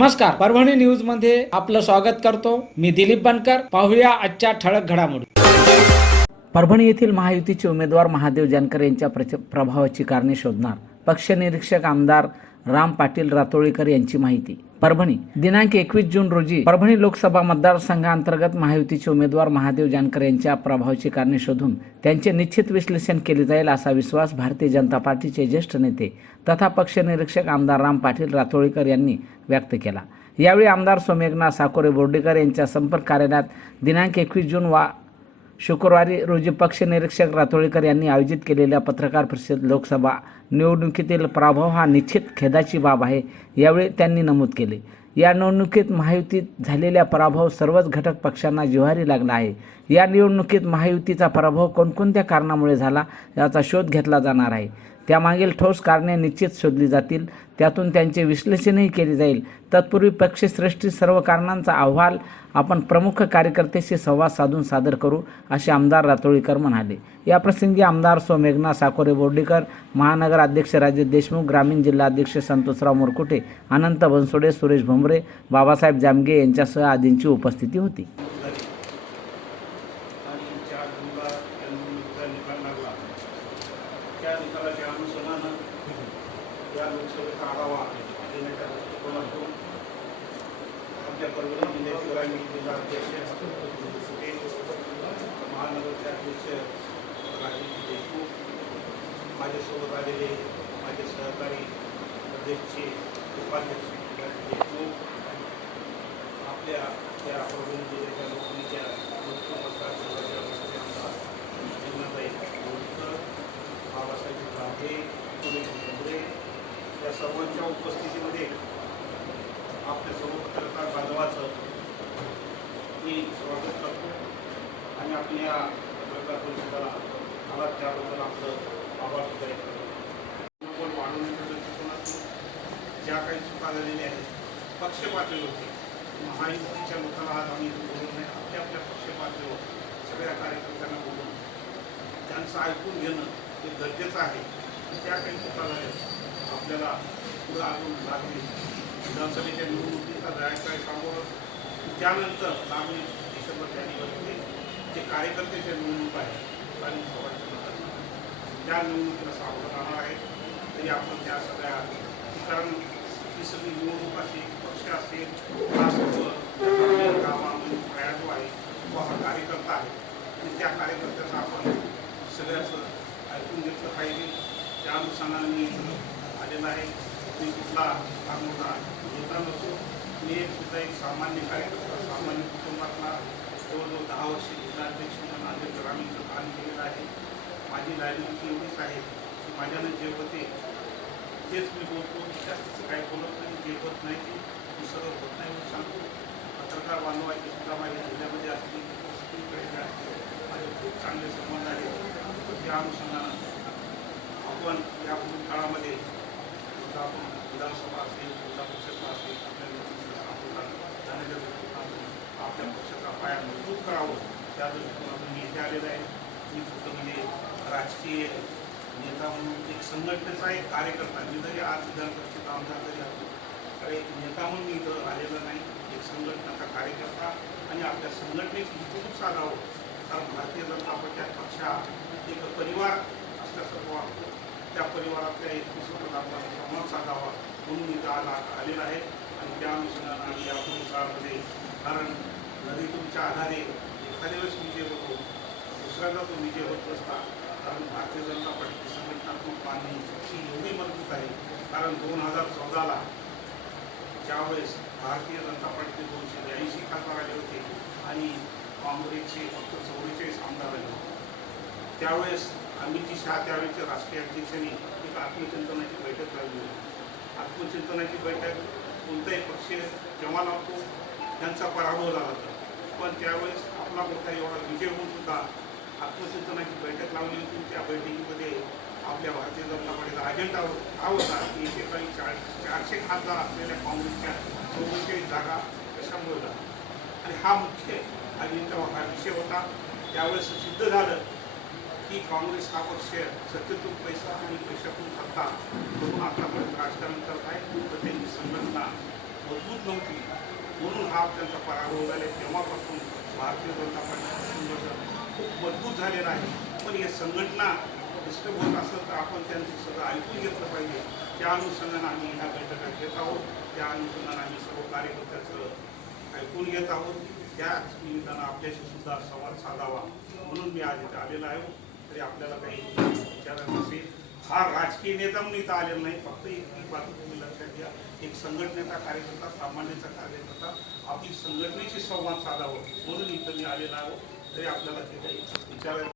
नमस्कार. परभणी न्यूजमध्ये आपलं स्वागत करतो. मी दिलीप बनकर. पाहूया आजच्या ठळक घडामोडी. परभणी येथील महायुतीचे उमेदवार महादेव जानकर यांच्या प्रच- प्रभावाची कारणे शोधणार. पक्षनिरीक्षक आमदार राम पाटील रातोळीकर यांची माहिती. परभणी. दिनांक एकवीस जून रोजी परभणी लोकसभा मतदारसंघांतर्गत महायुतीचे उमेदवार महादेव जानकर यांच्या प्रभावाची कारणे शोधून त्यांचे निश्चित विश्लेषण केले जाईल असा विश्वास भारतीय जनता पार्टीचे ज्येष्ठ नेते तथा पक्षनिरीक्षक आमदार राम पाटील रातोळीकर यांनी व्यक्त केला. यावेळी आमदार सोमेघना साकोरे बोर्डीकर यांच्या संपर्क कार्यालयात दिनांक एकवीस जून वा शुक्रवारी रोजी पक्ष निरीक्षक रातोळीकर यांनी आयोजित केलेल्या पत्रकार परिषद लोकसभा निवडणुकीतील पराभव हा निश्चित खेदाची बाब आहे यावेळी त्यांनी नमूद केले. या निवडणुकीत महायुतीत झालेल्या पराभव सर्वच घटक पक्षांना जिव्हारी लागला आहे. या निवडणुकीत महायुतीचा पराभव कोणकोणत्या कारणामुळे झाला याचा शोध घेतला जाणार आहे. त्यामागील ठोस कारणे निश्चित शोधली जातील. त्यातून त्यांचे विश्लेषणही केले जाईल. तत्पूर्वी पक्षश्रेष्ठी सर्व कारणांचा अहवाल आपण प्रमुख कार्यकर्त्याशी संवाद साधून सादर करू असे आमदार रातोळीकर म्हणाले. या प्रसंगी आमदार सोमेघना साकोरे बोर्डीकर महानगर अध्यक्ष राजेश देशमुख ग्रामीण जिल्हा अध्यक्ष संतोषराव मुरकुटे अनंत बनसोडे सुरेश भुमरे बाबासाहेब जामगे यांच्यासह आदींची उपस्थिती होती. त्या निकालाच्या अनुषंगानं या लोकसभेचा आढावा देण्याच्या दृष्टिकोनातून आमच्या परभणी जिल्ह्याचे ग्रामीण जिल्हा अध्यक्ष महानगरचे अध्यक्ष राजेश देशमुख माझ्यासोबत आलेले माझे सहकारी प्रदेशचे उपाध्यक्ष देशमुख आपल्या त्या परभणी जिल्ह्याच्या लोकनेत्या सर्वांच्या उपस्थितीमध्ये आपल्या सर्व पत्रकार बांधवाचं मी स्वागत करतो आणि आपल्या पत्रकार परिषदेला मला त्याबद्दल आपलं आभार सुद्धा मनोबल वाढवण्याच्या दृष्टिकोनातून ज्या काही चुका झालेल्या आहेत पक्ष होते. महायुतीच्या लोकांना आज आम्ही बोलून नाही. आपल्या आपल्या पक्ष पातळीवर सगळ्या कार्यकर्त्यांना बोलून त्यांचं ऐकून घेणं हे गरजेचं आहे. त्या काही चुका झाल्या. आपल्याला पुढं आणून लागली. विधानसभेच्या निवडणुकीचा जायचं आहे सामोरं त्यानंतर आम्ही डिसेंबर जानेवारीमध्ये जे कार्यकर्त्याच्या निवडणूक आहे आणि सभाच्या त्या निवडणुकीला सामोरं राहणार आहे. तरी आपण त्या सगळ्या कारण ही सगळी निवडणूक असेल पक्ष असेल हा गावामध्ये प्रयास आहे तो हा कार्यकर्ता आहे. आणि त्या कार्यकर्त्याचं आपण सगळ्याचं ऐकून घेतलं पाहिजे. त्या अनुषंगाने झालेला आहे. मी कुठला हा मोठा योद्धा नसतो मी एक सुद्धा एक सामान्य कार्यकर्ता सामान्य कुटुंबातला जवळजवळ दहा वर्ष जिल्हाध्यक्ष म्हणून आले ग्रामीणचं काम केलेलं आहे माझी लायबिलिटी एवढीच आहे की माझ्यानं जे होते तेच मी बोलतो. जास्तीचं काही बोलत नाही जे होत नाही ते मी सगळं होत नाही म्हणून सांगतो. पत्रकार बांधवाचे सुद्धा माझ्या जिल्ह्यामध्ये असतील उपस्थितीकडे असतील माझे खूप चांगले संबंध आहेत. त्या अनुषंगानं आपण या पुढील काळामध्ये सुद्धा आपण विधानसभा असेल जिल्हा परिषदला असेल आपल्या निवडणुकीला पक्षाचा पाया मजबूत करावं त्या दृष्टिकोनातून मी इथे आलेलं आहे मी फक्त म्हणजे राजकीय नेता म्हणून एक संघटनेचा एक कार्यकर्ता मी जरी आज विधान परिषद आमदार जरी असलो तर एक नेता म्हणून मी इथं आलेला नाही एक संघटनाचा कार्यकर्ता आणि आपल्या संघटनेत हितून साधावं कारण भारतीय जनता पक्ष पक्ष हा एक परिवार असल्यासारखं वाटतो त्या परिवारातल्या एकवीस आपला संवाद साधावा म्हणून मी आज आलेला आहे. आणि त्या अनुषंगानं आम्ही या पुढील काळामध्ये कारण नदीतूनच्या आधारे एखाद्या वेळेस विजय होतो दुसऱ्यांदा तो विजय होत असता कारण भारतीय जनता पार्टीची संघटनात्मक मागणी ही एवढी मजबूत आहे. कारण दोन हजार चौदाला ज्यावेळेस भारतीय जनता पार्टीचे दोनशे ब्याऐंशी खासदार आले होते आणि काँग्रेसचे फक्त चौवेचाळीस आमदार आले होते. त्यावेळेस अमितजी शहा त्यावेळेच्या राष्ट्रीय अध्यक्षांनी एक आत्मचिंतनाची बैठक लावली होती. आत्मचिंतनाची बैठक कोणताही पक्ष जेव्हा लावतो त्यांचा पराभव झाला होता. पण त्यावेळेस आपला मोठा एवढा विजय होऊन सुद्धा आत्मचिंतनाची बैठक लावली होती. त्या बैठकीमध्ये आपल्या भारतीय जनता पार्टीचा अजेंडा हा होता की इथे काही चार चारशे खासदार असलेल्या काँग्रेसच्या चौवेचाळीस जागा कशामुळे झाल्या? आणि हा मुख्य अजेंडा हा विषय होता. त्यावेळेस सिद्ध झालं की काँग्रेस हा पक्ष सत्तेतून पैसा आणि पैशातून सत्ता म्हणून आतापर्यंत राजकारण करत आहे. तर त्यांची संघटना मजबूत नव्हती. म्हणून हा त्यांचा पराभव झाला. तेव्हापासून भारतीय जनता पक्षाचा संघटन खूप मजबूत झालेलं आहे. पण हे संघटना डिस्टर्ब होत असेल तर आपण त्यांचं सगळं ऐकून घेतलं पाहिजे. त्या अनुषंगानं आम्ही ह्या बैठका घेत आहोत. त्या अनुषंगानं आम्ही सर्व कार्यकर्त्याचं ऐकून घेत आहोत. त्याच निमित्तानं आपल्याशी सुद्धा संवाद साधावा. म्हणून मी आज इथे आलेलो आहे. तरी आपल्याला काही विचारायचं असेल हा राजकीय नेता म्हणून इथं आलेला नाही. फक्त एक एक तुम्ही लक्षात घ्या एक संघटनेचा कार्यकर्ता सामान्याचा कार्यकर्ता आपली संघटनेशी संवाद साधावं. म्हणून इथं मी आलेला आहोत तरी आपल्याला ते काही विचारायचं